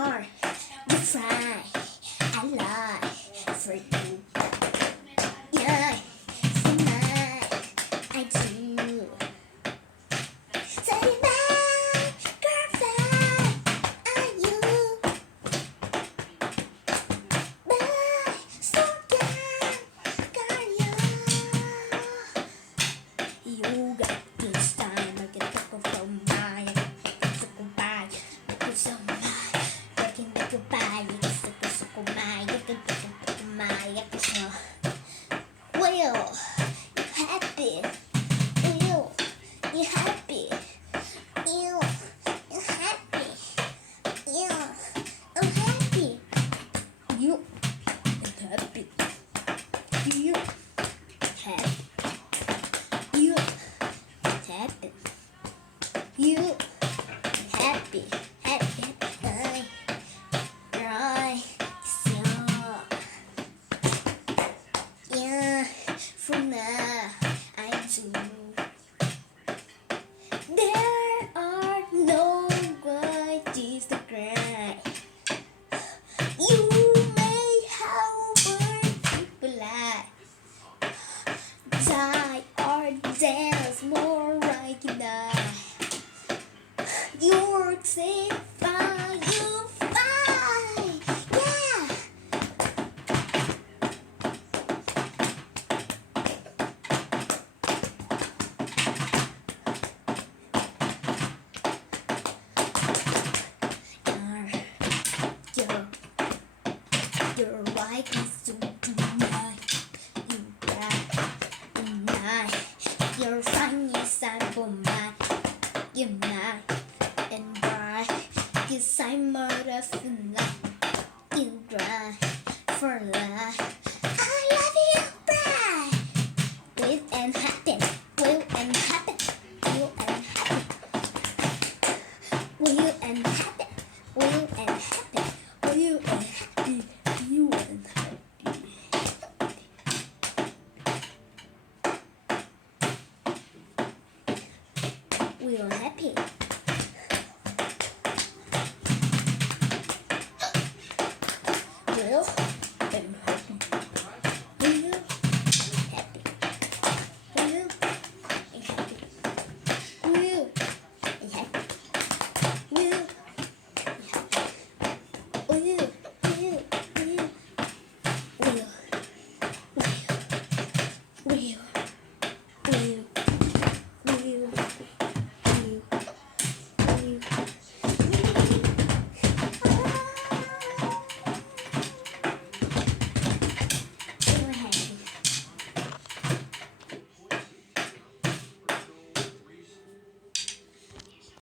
are the fry I like for you. Yeah, tonight I do. Say my girlfriend are you? But so got you got this time. I can talk from my goodbye. So I can take goodbye. So my I can take my episode. Well, you happy? Well, you happy? You happy? Yeah, I'm happy. You happy? You happy? You happy? You happy? Happy? Right? So yeah, for now I do. There are no grudges to cry. You may have people like die or dance more right now. You're safe, you fine, yeah. Your wife is so tonight. You got tonight. Your funny son for my unite and bright. Cause I'm out of the night. You dry for life. I love you, bright. Live and happen. Will and happen. Will and happen. Will and happen. Will and happen. Will and happy. You and happy. We are happy.